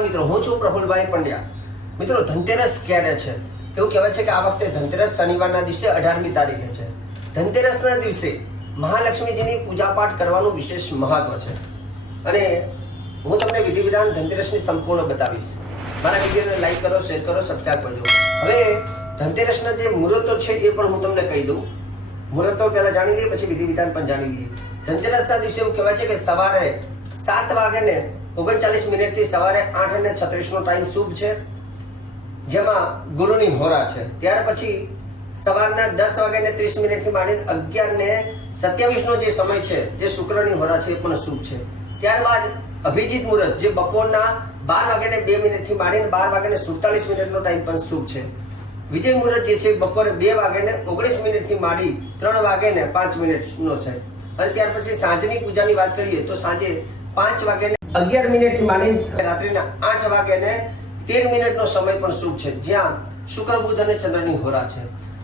નમસ્કાર મિત્રો, હું છું પ્રફુલભાઈ પંડ્યા। મિત્રો, ધનતેરસ ક્યારે છે? એવું કહેવાય છે કે આ વખતે ધનતેરસ શનિવારના દિવસે 18મી તારીખે છે। ધનતેરસના દિવસે મહાલક્ષ્મીજીની પૂજાપાઠ કરવાનું વિશેષ મહત્વ છે અને હું તમને વિધિ વિધાન ધનતેરસની સંપૂર્ણ બતાવીશ। મારા વિડીયોને લાઈક કરો, શેર કરો, સબસ્ક્રાઇબ કરજો। હવે ધનતેરસના જે મુહૂર્તો છે એ પણ હું તમને કહી દઉં। મુહૂર્તો પહેલા જાણી લઈએ, પછી વિધિ વિધાન પણ જાણી લઈએ। ધનતેરસના દિવસે એવું કહેવાય છે કે સવારે 7:39 થી સવારે 8:36 ટાઈમ શુભ છે, જેમાં ગુરુની હોરા છે। ત્યાર પછી સવારના 10:30 થી માંડીને 11:27 જે સમય છે, જે શુક્રની હોરા છે, એ પણ શુભ છે। ત્યારબાદ અભિજીત મુહૂર્ત, જે બપોરના 12:02 થી માંડીને 12:47 ટાઈમ પણ શુભ છે। વિજય મુહૂર્ત જે છે બપોરે 2:19 થી માંડી 3:05 છે। અને ત્યાર પછી સાંજની પૂજાની વાત કરીએ તો સાંજે 5:11 થી માંડી રાત્રિના 8:13 સમય પણ શુભ છે, જ્યાં શુક્ર, બુધ અને ચંદ્રની હોરા છે।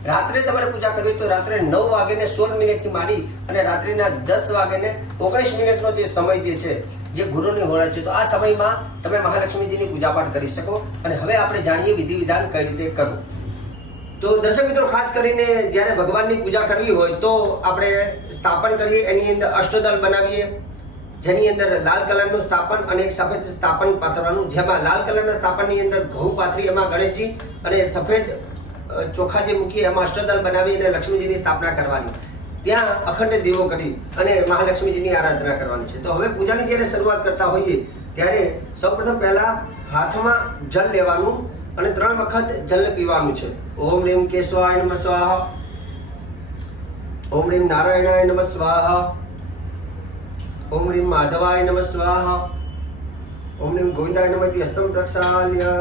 રાત્રે તમારે પૂજા કરવી તો રાત્રે 9:16 થી માંડી અને રાત્રિના 10:19 જે સમય જે છે, જે ગુરુની હોરા છે, તો આ સમયમાં તમે મહાલક્ષ્મીજીની પૂજાપાઠ કરી શકો। અને હવે આપણે જાણીએ વિધિ વિધાન કઈ રીતે કરવું। તો દર્શક મિત્રો, ખાસ કરીને જ્યારે ભગવાનની પૂજા કરવી હોય તો આપણે સ્થાપન કરીએ, એની અંદર અષ્ટદળ બનાવીએ, જેની અંદર લાલ કલરનું સ્થાપન અને એક સફેદ સ્થાપન પાથરવાનું, જેમાં લાલ કલરના સ્થાપનની અંદર ઘઉં પાથરી એમાં ગણેશજી અને સફેદ ચોખા જે મૂકી એમાં અષ્ટદળ બનાવી અને લક્ષ્મીજીની સ્થાપના કરવાની। ત્યાં અખંડ દીવો કરી અને મહાલક્ષ્મીજીની આરાધના કરવાની છે। તો હવે પૂજાની જ્યારે શરૂઆત કરતા હોઈએ ત્યારે સૌપ્રથમ પહેલા હાથમાં જલ લેવાનું અને 3 વખત જલ પીવાનું છે। ઓમ રીમ કેશવાય નમઃ સ્વાહા, ઓમ રીમ નારાયણાય નમઃ સ્વાહા, ઓમ રીમ માધવાય નમઃ સ્વાહા, ઓમ રીમ ગોવિંદાય નમઃ ઇતિ હસ્તમ પ્રક્ષાલ્ય।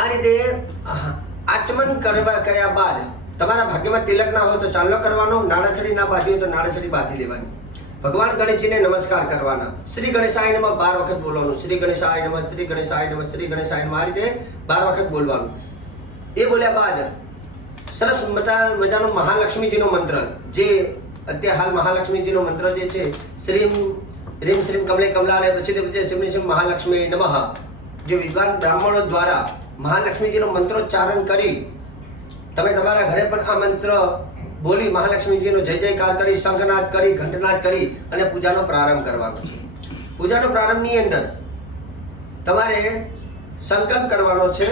આ રીતે આચમન કર્યા બાદ તમારા ભાગ્યમાં તિલક ના હોય તો ચાંદલો કરવાનો, નાળાછડી ના બાંધી હોય તો નાળાછડી બાંધી લેવાની। ભગવાન ગણેશજીને નમસ્કાર કરવાના। શ્રી ગણેશાય નમઃ 12 વખત બોલવાનું। શ્રી ગણેશાય નમઃ, શ્રી ગણેશાય નમઃ, શ્રી ગણેશાય નમઃ, આ રીતે 12 વખત બોલવાનું। એ બોલ્યા બાદ સરસ મજાનો મહાલક્ષ્મીજીનો મંત્ર, જે અત્યારે હાલ મહાલક્ષ્મીજીનો મંત્ર જે છે, શ્રીમ રીમ શ્રીમ કમલે કમલાલય પ્રસિદ્ધ શ્રીમ શ્રીમ મહાલક્ષ્મી નમઃ, જે વિદ્વાન બ્રાહ્મણો દ્વારા મહાલક્ષ્મીજીનો મંત્રોચ્ચારણ કરી તમે તમારા ઘરે પણ આ મંત્ર બોલી મહાલક્ષ્મીજીનો જય જયકાર કરી, શંખનાદ કરી, ઘંટનાદ કરી અને પૂજાનો પ્રારંભ કરવાનો છે। પૂજાનો પ્રારંભની અંદર તમારે સંકલ્પ કરવાનો છે।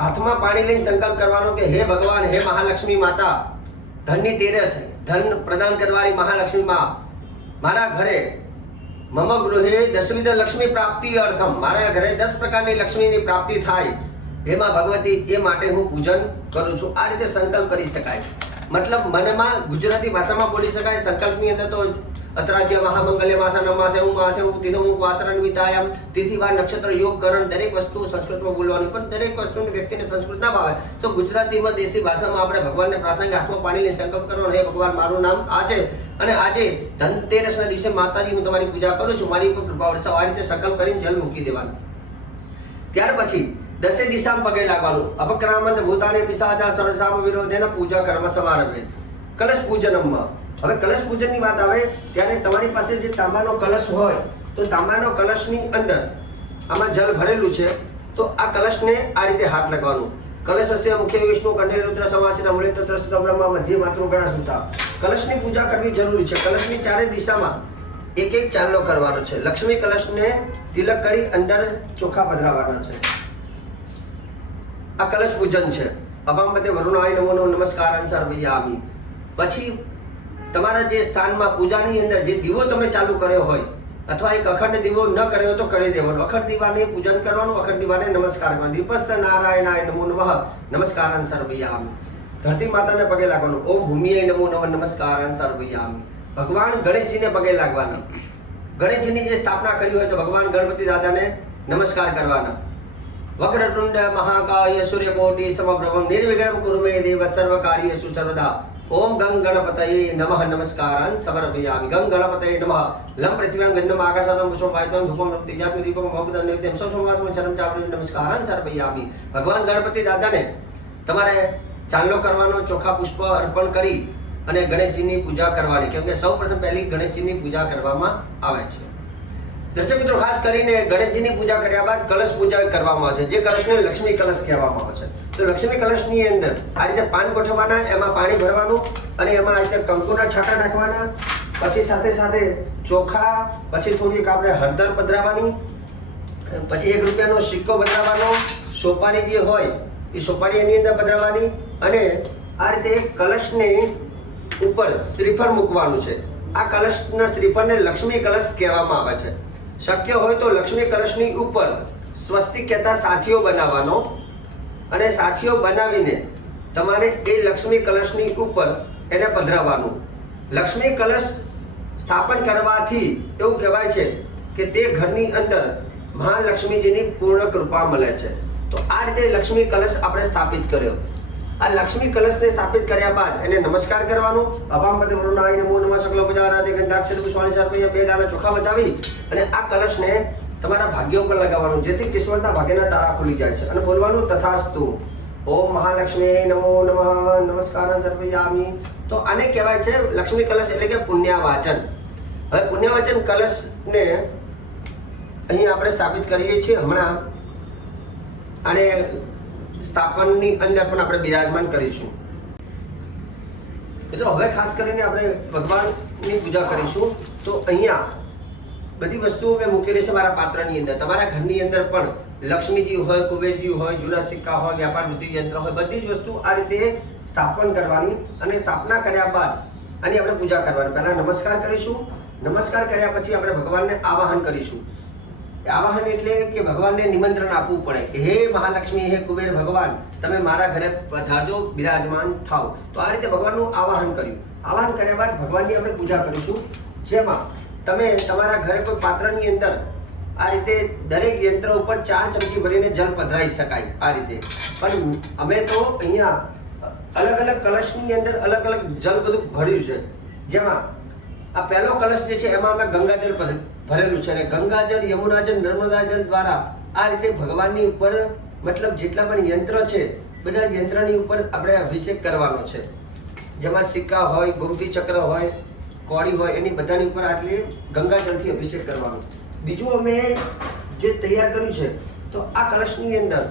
હાથમાં પાણી લઈને સંકલ્પ કરવાનો કે હે ભગવાન, હે મહાલક્ષ્મી માતા, ધનની તેરસ, ધન પ્રદાન કરવાની મહાલક્ષ્મી માં, મારા ઘરે મમ ગૃહે દશવિધ લક્ષ્મી પ્રાપ્તિ અર્થમ, મારા ઘરે 10 પ્રકારની લક્ષ્મીની પ્રાપ્તિ થાય હે માં ભગવતી, એ માટે હું પૂજન કરું છું। આ રીતે સંકલ્પ કરી શકાય। મતલબ મનમાં ગુજરાતી ભાષામાં બોલી શકાય। સંકલ્પની અંદર તો અત્રાધ્ય મહામંગલ્ય માસા નમાસે હું માસે હું તિથિ હું વાસરણ વિતાયમ, તિથિવાર નક્ષત્ર યોગ કરણ દરેક વસ્તુ સંસ્કૃતમાં બોલવાની, પણ દરેક વસ્તુની વ્યક્તિને સંસ્કૃત ના ભાવે તો ગુજરાતીમાં દેશી ભાષામાં આપણે ભગવાનને પ્રાર્થના કે હાથમાં પાણી લઈને સંકલ્પ કરવાનો, હે ભગવાન, મારું નામ આ છે અને આજે ધનતેરસના દિવસે માતાજી હું તમારી પૂજા કરું છું, મારી ઉપર કૃપા વરસાવો। આ રીતે સંકલ્પ કરીને જલ મૂકી દેવાનું। ત્યાર પછી 10 દિશામાં પગે લાગવાનું। અપક્રામંત ભૂતાને પિશાચા સરસામ વિરોધેન પૂજા કર્મ સમારંભે। કલશ પૂજનમાં, હવે કલશ પૂજનની વાત આવે ત્યારે તમારી પાસે જે તાંબાનો કલશ હોય તો તાંબાનો કલશની અંદર આમાં જલ ભરેલું છે, તો આ કલશને આ રીતે હાથ લગાવવાનું। કલશસ્ય મુખ્ય વિષ્ણુ કંઠે રુદ્ર સમાસિના મૂળે તત્ર સુત બ્રહ્મા મધ્ય માતૃ ગણા સુતા। કલશની પૂજા કરવી જરૂરી છે। કલશની ચારે દિશામાં એક એક ચાંદલો કરવાનો છે। લક્ષ્મી કલશને તિલક કરી અંદર ચોખા પધરાવવાના છે। આ કલશ પૂજન છે। અપામતે વરુણાય નમો નમઃ નમસ્કારાન સર્વયામિ। પછી તમારા જે સ્થાનમાં પૂજાની અંદર જે દીવો તમે ચાલુ કર્યો હોય અથવા એક અખંડ દીવો ન કર્યો હોય તો કરી દેવાનો। અખંડ દીવાને પૂજન કરવાનું, અખંડ દીવાને નમસ્કાર કરવાનો। દીપસ્થ નારાયણાય નમો નમઃ નમસ્કારાન સર્વયામિ। ધરતી માતાને પગે લાગવાનું। ઓમ ભૂમિએ નમો નમઃ નમસ્કારાન સર્વયામિ। ભગવાન ગણેશજીને પગે લાગવાના। ગણેશજીની જે સ્થાપના કરી હોય તો ભગવાન ગણપતિ દાદાને નમસ્કાર કરવાના। વક્રતુંડ મહાકાય સૂર્યકોટિ સમપ્રભમ નિર્વિઘ્નમ કુરુ મે દેવ સર્વ કાર્યેષુ સર્વદા। ઓમ ગંગ ગણપતયે નમઃ નમસ્કારાન સમર્પયામિ। ગંગ ગણપતયે નમઃ। લમ પૃથ્વ્યાં ગંધમ આકાશાદમ પુષ્પવાયત્વં ધૂપમ રક્તિજાત્મ દીપમ મહબુદં નૈવેદ્યમ સૌસોમાત્મ ચરમ ચાવડ્યં નમસ્કારાન સમર્પયામિ। ભગવાન ગણપતિ દાદાને તમારે ચાંદલો કરવાનો, ચોખા પુષ્પ અર્પણ કરી અને ગણેશજીની પૂજા કરવાની, કેમ કે સૌપ્રથમ પહેલી ગણેશજીની પૂજા કરવામાં આવે છે। દર્શક મિત્રો, ખાસ કરીને ગણેશજીની પૂજા કર્યા બાદ કલશ પૂજા કરવામાં આવે છે, જે કલશને લક્ષ્મી કલશ કહેવામાં આવે છે. તો લક્ષ્મી કલશની અંદર આ રીતે પાન ગોઠવવાના, એમાં પાણી ભરવાનું અને એમાં આ રીતે કંકુના છાંટા નાખવાના, પછી સાથે સાથે ચોખા, પછી થોડીક આપણે હળદર પધરાવવાની, પછી 1 રૂપિયાનો સિક્કો પધરાવવાનો, સોપારી જે હોય એ સોપારી એની અંદર પધરાવવાની અને આ રીતે કલશને ઉપર શ્રીફળ મૂકવાનું છે. આ કલશના શ્રીફળને લક્ષ્મી કલશ કહેવામાં આવે છે. શક્ય હોય તો લક્ષ્મી કલશની ઉપર સ્વસ્તિક કહેતા સાથીઓ બનાવવાનો અને સાથીઓ બનાવીને તમારે એ લક્ષ્મી કલશની ઉપર એને પધરાવવાનું. લક્ષ્મી કલશ સ્થાપન કરવાથી એવું કહેવાય છે કે તે ઘરની અંદર મહાલક્ષ્મીજીની પૂર્ણ કૃપા મળે છે. તો આ રીતે લક્ષ્મી કલશ આપણે સ્થાપિત કર્યો. આ લક્ષ્મી કલશને સ્થાપિત કર્યા બાદ એને નમસ્કાર કરવાનો. અભામપતિ વરુણાય નમો નમઃ સકલ ઉપચારાદિ ગંધાક્ષર પુષ્પાણી સર્પૈયા 2 દાણા ચોખા બતાવી અને આ કલશને તમારા ભાગ્ય ઉપર લગાવવાનું, જેથી કિસ્મતના ભાગ્યના તાળા ખુલી જાય છે અને બોલવાનું તથાસ્તુ ઓમ મહાલક્ષ્મી નમો નમઃ નમસ્કાર સર્પૈયામી. તો આને કહેવાય છે લક્ષ્મી કલશ એટલે કે પુણ્યવાચન. હવે પુણ્યવાચન કલશને અહીં આપણે સ્થાપિત કરીએ છીએ. હમણાં આને સ્થાપનની અંદર પણ આપણે બિરાજમાન કરીશું. મિત્રો, હવે ખાસ કરીને આપણે ભગવાનની પૂજા કરીશું. તો અહીંયા બધી વસ્તુઓ મેં મૂકેલી છે મારા પાત્રની અંદર. તમારા ઘરની અંદર પણ લક્ષ્મીજી હોય, કુબેરજી હોય, જૂના સિક્કા હોય, વ્યાપાર વૃદ્ધિ યંત્ર હોય, બધી જ વસ્તુ આ રીતે સ્થાપન કરવાની અને સ્થાપના કર્યા બાદ આની આપણે પૂજા કરવાની. પહેલા નમસ્કાર કરીશું. નમસ્કાર કર્યા પછી આપણે ભગવાનને આવાહન કરીશું. આવાહન એટલે કે ભગવાનને નિમંત્રણ આપવું પડે કે હે મહાલક્ષ્મી, હે કુબેર ભગવાન, તમે મારા ઘરે પધારજો, બિરાજમાન થાવ. તો આ રીતે ભગવાનનું આવાહન કર્યું. આવાહન કર્યા બાદ ભગવાનની આપણે પૂજા કરીશું, જેમાં તમે તમારા ઘરે કોઈ પાત્રની અંદર આ રીતે દરેક યંત્ર ઉપર 4 ચમચી ભરીને જલ પધરાવી શકાય. આ રીતે પણ અમે તો અહીંયા અલગ અલગ કલશની અંદર અલગ અલગ જલ બધું ભર્યું છે. જેમાં આ પહેલો કલશ જે છે એમાં અમે ગંગાજળ ભરેલું છે અને ગંગાજળ, યમુનાજળ, નર્મદાજળ દ્વારા આ રીતે ભગવાનની ઉપર મતલબ જેટલા પણ યંત્ર છે બધા યંત્રની ઉપર આપણે અભિષેક કરવાનો છે. જેમાં સિક્કા હોય, ગોમતી ચક્ર હોય, કોડી હોય, એની બધાની ઉપર આટલી ગંગાજળથી અભિષેક કરવાનો. બીજું અમે જે તૈયાર કર્યું છે તો આ કલશની અંદર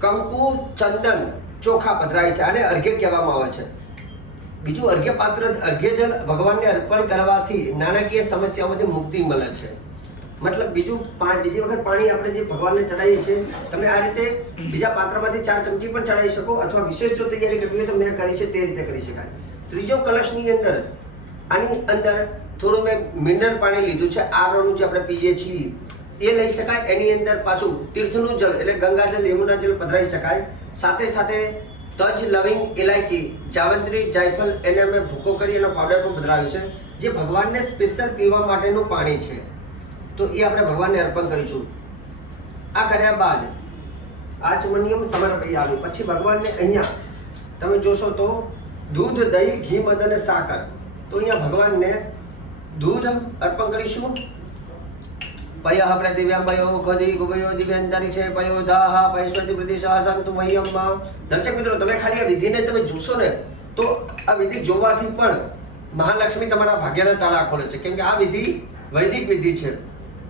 કંકુ, ચંદન, ચોખા પધરાય છે. આને અર્ઘ્ય કહેવામાં આવે છે. બીજું અર્ઘ્ય પાત્ર, અર્ઘ્ય જલ ભગવાનને અર્પણ કરવાથી નાણાકીય સમસ્યાઓમાંથી મુક્તિ મળે છે. મતલબ બીજી વખત પાણી આપણે જે ભગવાનને ચડાવીએ છીએ, તમે આ રીતે બીજા પાત્રમાંથી 4 ચમચી પણ ચડાવી શકો અથવા વિશેષ જો તૈયારી કરવી હોય તો મેં કરી છે તે રીતે કરી શકાય. ત્રીજો કલશની અંદર આની અંદર થોડું મેં મિનરલ પાણી લીધું છે, આરઓનું જે આપણે પીએ છીએ એ લઈ શકાય. એની અંદર પાછું તીર્થનું જલ એટલે ગંગાજળ, યમુના જલ પધરાવી શકાય. સાથે સાથે તજ, લવિંગ, ઇલાયચી, જાવંત્રી, જાયફળ એને અમે ભૂકો કરી એનો પાવડર પણ પધરાવ્યો છે, જે ભગવાનને સ્પેશિયલ પીવા માટેનું પાણી છે. તો એ આપણે ભગવાનને અર્પણ કરીશું. આ કર્યા બાદ આચમનિયમ સમર્પયામિ. પછી ભગવાનને અહીંયા તમે જોશો તો દૂધ, દહીં, ઘી, મધ અને સાકર. તો અહીંયા ભગવાનને દૂધ અર્પણ કરીશું. પયઃ પ્રતિવ્યંબયો ખદી ગુબયો દિવ્યંતરિક્ષે પયો દાહ પૈસ્વતિ પ્રતિશા સંતુ મહ્યમ. દર્શક મિત્રો, તમે ખાલી આ વિધિને તમે જોશો ને તો આ વિધિ જોવાથી પણ મહાલક્ષ્મી તમારા ભાગ્યના તાળા ખોલે છે, કેમ કે આ વિધિ વૈદિક વિધિ છે.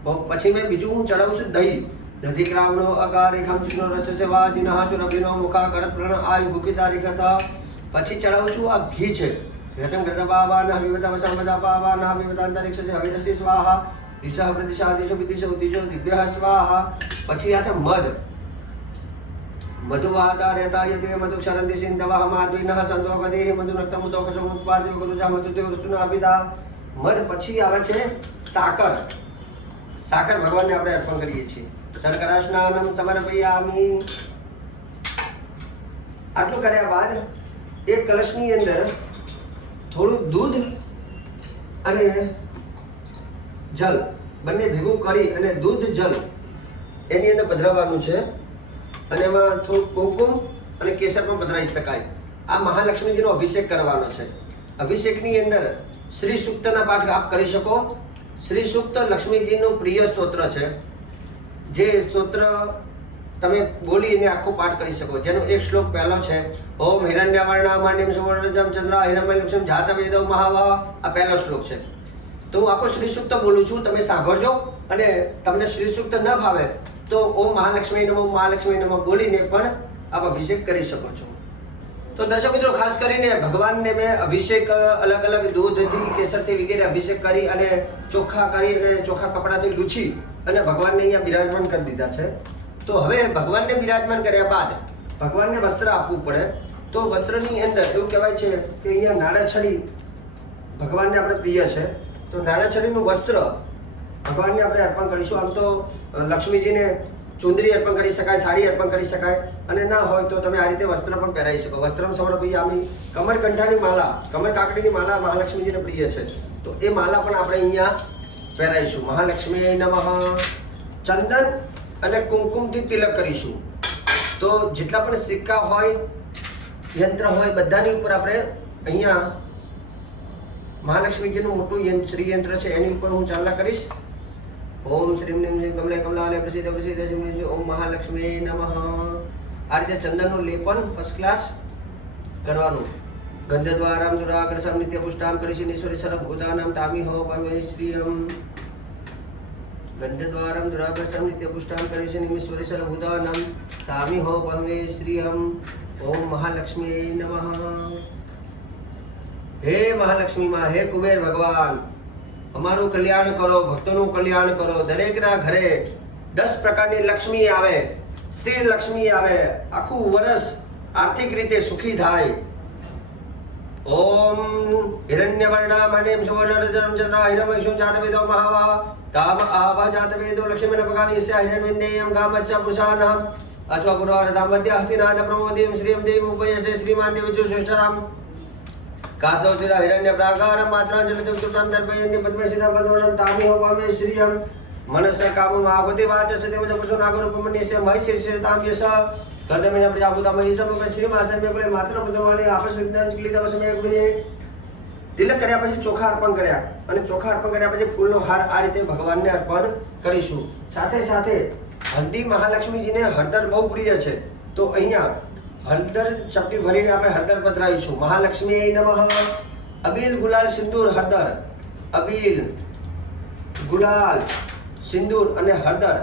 પછી મેં બીજું હું ચડાવું છું દહીં. દધિક્રામણો અકાર ખમચીનો રસ સેવા જીનઃ સુરભિનો મુખા કરત પ્રણ આયુ ભૂકિતા રિકતા. પછી ચડાવું છું આ ઘી છે. ઘૃતમ ઘૃત પાવાન હવિવતા વસંવદા પાવાન હવિવતા અંતરિક્ષ સે હવિરસી સ્વાહા દિશા પ્રતિશા દિશો વિદિશો ઉદ્દિશો દિવ્ય સ્વાહા. પછી આ છે મધ. મધુવાતા રહેતા યદિ મધુ ક્ષરંતિ સિંધવા માધ્વિનઃ સંતોગદેહ મધુ નક્તમ ઉદોકસો ઉત્પાદિ ગુરુજા મધુ દેવ સુના અભિદા. મધ પછી આવે છે સાકર. સાકર ભગવાનને આપણે અર્પણ કરીએ છીએ. શર્કરાસ્નાનમ સમર્પયામિ. આટલું કર્યા બાદ એક કલશની અંદર થોડું દૂધ અને જલ બંને ભેગું કરી અને દૂધ જલ એની અંદર પધરાવવાનું છે અને એમાં થોડું કુમકુમ અને કેસર પણ પધરાવી શકાય. આ મહાલક્ષ્મીજીનો અભિષેક કરવાનો છે. અભિષેકની અંદર શ્રી સૂક્તના પાઠ આપ કરી શકો. શ્રી સૂક્ત લક્ષ્મીજીનું પ્રિય સ્તોત્ર છે, જે સ્તોત્ર તમે બોલીને આખો પાઠ કરી શકો. જેનો એક શ્લોક પહેલો છે ઓમ હિરણ્યવર્ણામણ્યમ સુવર્ણજમ ચંદ્ર હિરણ્યલક્ષ્મી જાતવેદો મહાવા. આ પહેલો શ્લોક છે. તો હું આખો શ્રી સૂક્ત બોલું છું, તમે સાંભળજો અને તમને શ્રી સૂક્ત ન ભાવે તો ઓમ મહાલક્ષ્મી નમઃ મહાલક્ષ્મી નમઃ બોલીને પણ આપ અભિષેક કરી શકો છો. તો દર્શક મિત્રો, ખાસ કરીને ભગવાનને મેં અભિષેક અલગ અલગ દૂધથી, કેસરથી વગેરે અભિષેક કરી અને ચોખ્ખા કરી અને ચોખ્ખા કપડાથી લૂછી અને ભગવાનને અહીંયા બિરાજમાન કરી દીધા છે. તો હવે ભગવાનને બિરાજમાન કર્યા બાદ ભગવાનને વસ્ત્ર આપવું પડે. તો વસ્ત્રની અંદર એવું કહેવાય છે કે અહીંયા નાળાછડી ભગવાનને આપણે પ્રિય છે. તો નાળાછડીનું વસ્ત્ર ભગવાનને આપણે અર્પણ કરીશું. આમ તો લક્ષ્મીજીને ચુંદડી અર્પણ કરી શકાય, સાડી અર્પણ કરી શકાય, અને ના હોય તો તમે આ રીતે વસ્ત્ર પણ પહેરાવી શકો. વસ્ત્રમ સમર્પયામિ, કમરકંઠાની માલા, કમર કાકડીની માલા મહાલક્ષ્મીજીને પ્રિય છે. તો એ માલા પણ આપણે અહીંયા પહેરાવીશું. મહાલક્ષ્મી નમઃ. ચંદન અને કુમકુમથી તિલક કરીશું. તો જેટલા પણ સિક્કા હોય, યંત્ર હોય, બધાની ઉપર આપણે અહીંયા મહાલક્ષ્મીજીનું મોટું શ્રી યંત્ર છે એની ઉપર હું ચાલના કરીશ. ઓમ શ્રીમ નીમ શ્રીમ કમલે કમલાને પ્રસિદ્ધ પ્રસિદ્ધ શ્રીમ ઓમ મહાલક્ષ્મી નમઃ. આ રીતે ચંદનનું લેપન ફર્સ્ટ ક્લાસ કરવાનું. ગંધ દ્વારામ દુરાકર્ષમ નિત્ય પુષ્ટામ કરીશું ઈશ્વરી સરફ ભૂતાનામ તામી હો પામે શ્રીયમ. ગંધ દ્વારામ દુરાકર્ષમ નિત્ય પુષ્ટામ કરીશું ઈશ્વરી સરફ ભૂતાનામ તામી હો પામે શ્રીયમ. ઓમ મહાલક્ષ્મી નમઃ. હે મહાલક્ષ્મી માં, હે કુબેર ભગવાન, અમારું કલ્યાણ કરો, ભક્તોનું કલ્યાણ કરો. દરેકના ઘરે 10 પ્રકારની લક્ષ્મી આવે, સ્થિર લક્ષ્મી આવે, આખું વર્ષ આર્થિક રીતે સુખી થાય. ઓમ હિરણ્યવર્ણામણિમ સુવર્ણરજનમ ચંદ્રાહિરમૈષું જાતવેદો મહાવા તામ આવા જાતવેદો લક્ષ્મીન પકાનિસ્ય હિરણ્યવિન્દેયમ ગામસ્ય પુષાનઃ અશ્વપુરવારધામ મધ્ય હસ્તિનાથ પ્રમોદિમ શ્રીમ દેવ ઉપયસે શ્રીમાન દેવજો શ્રેષ્ઠરામ કાસૌચિતા હિરણ્ય પ્રાકારમ માત્રા જલતમ સુતામ દર્પયંતિ પદ્મશિરા પદ્મવનમ તામી હો પામે શ્રીયમ. મનસે કામમ આગોતે વાચસે તેમજ પશુ નાગરૂપમન્યસ્ય મહિ શીર્ષતામ યશ કર્દમેન પ્રજાભૂતા મહિ સમગ્ર શ્રીમાસન મે કુલે માત્ર પદ્મવાલે આપસ વિદ્યાન ચકલિત વસમે કુલે. તિલક કર્યા પછી ચોખા અર્પણ કર્યા, અને ચોખા અર્પણ કર્યા પછી ફૂલનો હાર આ રીતે ભગવાનને અર્પણ કરીશું. સાથે સાથે હલ્દી મહાલક્ષ્મીજીને હળદર બહુ પ્રિય છે. તો અહીંયા હળદર ચપટી ભરીને આપણે હળદર પધરાવીશું. મહાલક્ષ્મી નમઃ. અબીલ ગુલાલ સિંદૂર હળદર, અબીલ ગુલાલ સિંદૂર અને હળદર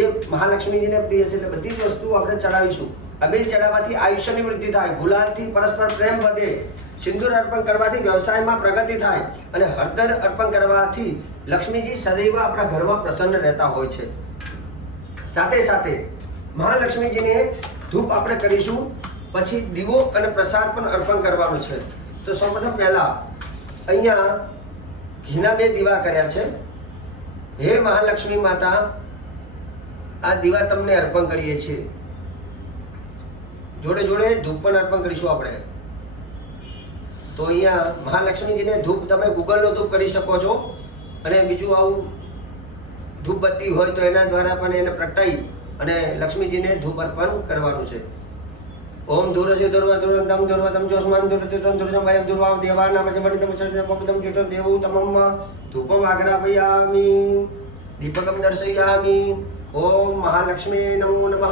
એ મહાલક્ષ્મીજીને પ્રિય છે. એટલે બધી જ વસ્તુ આપણે ચડાવીશું. અબીલ ચડાવવાથી આયુષ્યની વૃદ્ધિ થાય, ગુલાલથી પરસ્પર પ્રેમ વધે, સિંદૂર અર્પણ કરવાથી વ્યવસાયમાં પ્રગતિ થાય, અને હળદર અર્પણ કરવાથી લક્ષ્મીજી સદૈવ આપણા ઘરમાં પ્રસન્ન રહેતા હોય છે. સાથે સાથે મહાલક્ષ્મીજીને ધૂપ આપણે કરીશું. પછી દીવો અને પ્રસાદ પણ અર્પણ કરવાનું છે. તો સૌપ્રથમ પહેલા અહીંયા ઘીના 2 દીવા કર્યા છે. હે મહાલક્ષ્મી માતા, આ દીવા તમને અર્પણ કરીએ છીએ. જોડે જોડે ધૂપ પણ અર્પણ કરીશું આપણે. તો અહીંયા મહાલક્ષ્મીજીને ધૂપ તમે ગૂગલનો ધૂપ કરી શકો છો, અને બીજું આવું ધૂપબત્તી હોય તો એના દ્વારા પણ એને પ્રગટાઈ અને લક્ષ્મીજીને ધૂપ અર્પણ કરવાનું છે. ઓમ ધુરસે ધુર્વા ધુરંતમ ધુર્વતમ જોસ્માન ધુરત્યુતમ ધુરજમ વયમ ધુર્વામ દેવાનામ જમણિતમ સર્જમ પપદમ જુષો દેવું તમમ ધૂપમ આગ્રાપયામિ દીપકમ દર્શયામિ. ઓમ મહાલક્ષ્મી નમો નમઃ.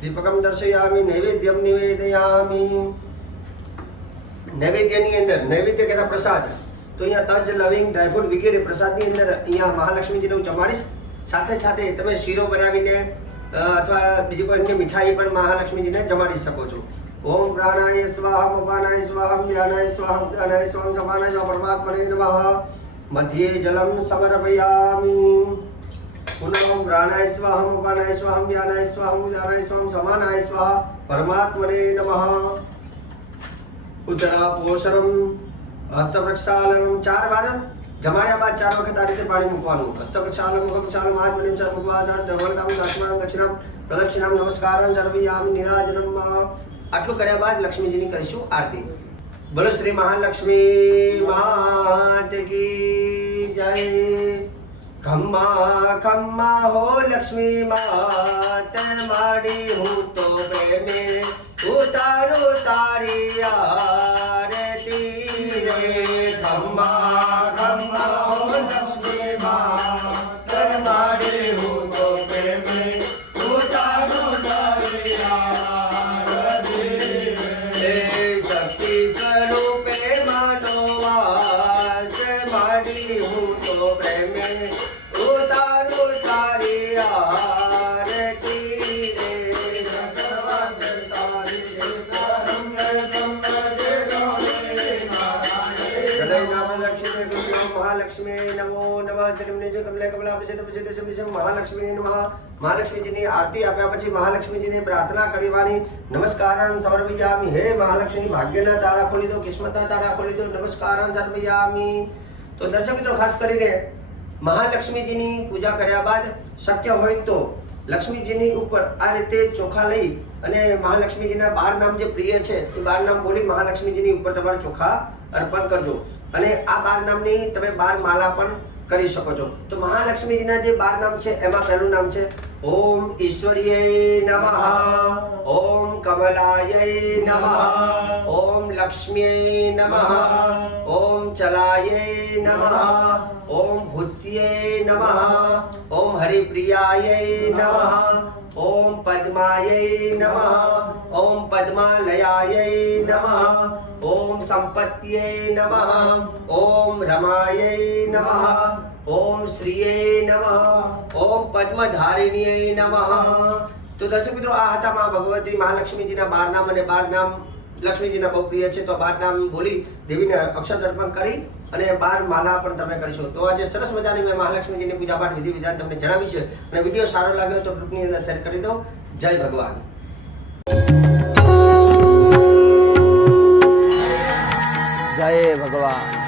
દીપકમ દર્શયામિ, નૈવેદ્યમ નિવેદયામિ. નૈવેદ્યની અંદર નૈવેદ્ય કહેતા પ્રસાદ. તો અહીંયા તજ, લવિંગ, ડ્રાયફ્રૂટ વગેરે પ્રસાદની અંદર અહીંયા મહાલક્ષ્મીજીને હું જમાડીશ. સાથે સાથે તમે શીરો બનાવીને અથવા બીજી કોઈ અન્ય મીઠાઈ પણ મહાલક્ષ્મીજીને જમાડી શકો છો. ઓમ પ્રાણાય સ્વાહમ, અપાનાય સ્વાહમ, વ્યાનાય સ્વાહમ, ઉદાનાય સ્વાહમ, સમાનાય સ્વાહમ, પરમાત્મને નમઃ. મધ્યે જલમ સમર્પયામિ. પુનઃ પ્રાણાય સ્વાહમ, અપાનાય સ્વાહમ, વ્યાનાય સ્વાહમ, ઉદાનાય સ્વાહમ, સમાનાય સ્વાહા, પરમાત્મને નમઃ. ઉત્તરાપોષણમ હસ્તપ્રક્ષાલનમ 4 વાર જમાડ્યા બાદ 4 વખત આ રીતે પાણી મૂકવાનું. હસ્તપ્રક્ષાલનમ, મુખપ્રક્ષાલનમ, હાથમણીમ સર્વોપચાર ધર્મણતામ દક્ષિણામ દક્ષિણામ પ્રદક્ષિણામ નમસ્કારં સર્વયામિ નિરાજનમ. આટલું કર્યા બાદ લક્ષ્મીજીની કરીશું આરતી. બોલો શ્રી મહાલક્ષ્મી માત કી જય. ખમ્મા ખમ્મા હો લક્ષ્મી માત, માડી હું તો પ્રેમે ઉતારું તારી આરતી રે. ખમ્મા ખમ્મા હો લક્ષ્મી માત, માડી હું તો પ્રેમે ઉતારું તારી આરતી રે. શક્તિ સ્વરૂપે માનો વાસ, માડી હું તો પ્રેમે ઉતારું તારી આરતી રે મહાલક્ષ્મી નમો નમઃ શ્રીમની કમલે કમલા પ્રસિદ્ધ પ્રસિદ્ધ શ્રી મહાલક્ષ્મી નમઃ મહાલક્ષ્મીજીની આરતી આપ્યા પછી મહાલક્ષ્મીજીને પ્રાર્થના કરવાની નમસ્કારાન સમર્પયામિ હે મહાલક્ષ્મી ભાગ્યના તાળા ખોલી દો કિસ્મતના તાળા ખોલી દો નમસ્કારાન સમર્પયામિ તો દર્શક મિત્રો ખાસ કરીને મહાલક્ષ્મીજીની પૂજા કર્યા બાદ શક્ય હોય તો લક્ષ્મીજીની ઉપર આ રીતે ચોખા લઈ અને મહાલક્ષ્મીજીના 12 નામ જે પ્રિય છે એ 12 નામ બોલી મહાલક્ષ્મીજીની ઉપર તમારે ચોખા અર્પણ કરજો અને આ 12 નામની તમે 12 માળા પણ કરી શકો છો તો મહાલક્ષ્મીજીના જે 12 નામ છે એમાં પહેલું નામ છે ઓમ ઈશ્વરીય નમઃ ઓમ કમલાય નમઃ ઓમ લક્ષ્મ્યે નમઃ ઓમ ચલાય નમઃ ઓમ ભૂત્યે નમઃ ઓમ હરિપ્રિયાય નમઃ ઓમ પદ્માય નમઃ ઓમ પદ્માલયાય નમઃ ઓમ સંપત્ત્યે નમઃ ઓમ રમાય નમઃ ઓમ શ્રીયે નમઃ ઓમ પદ્મધારિણ્યે નમઃ તો દર્શક મિત્રો આ હતા મા ભગવતી મહાલક્ષ્મીજીના 12 નામ અને 12 નામ લક્ષ્મીજીના બહુ પ્રિય છે તો 12 નામ બોલી દેવીને અક્ષત અર્પણ કરી અને 12 માળા પણ તમે કરશો તો આજે સરસ મજાની મેં મહાલક્ષ્મીજીની પૂજા પાઠ વિધિ વિધાન તમને જણાવી છે અને વિડીયો સારો લાગ્યો તો ગ્રુપની અંદર શેર કરી દો જય ભગવાન જય ભગવાન.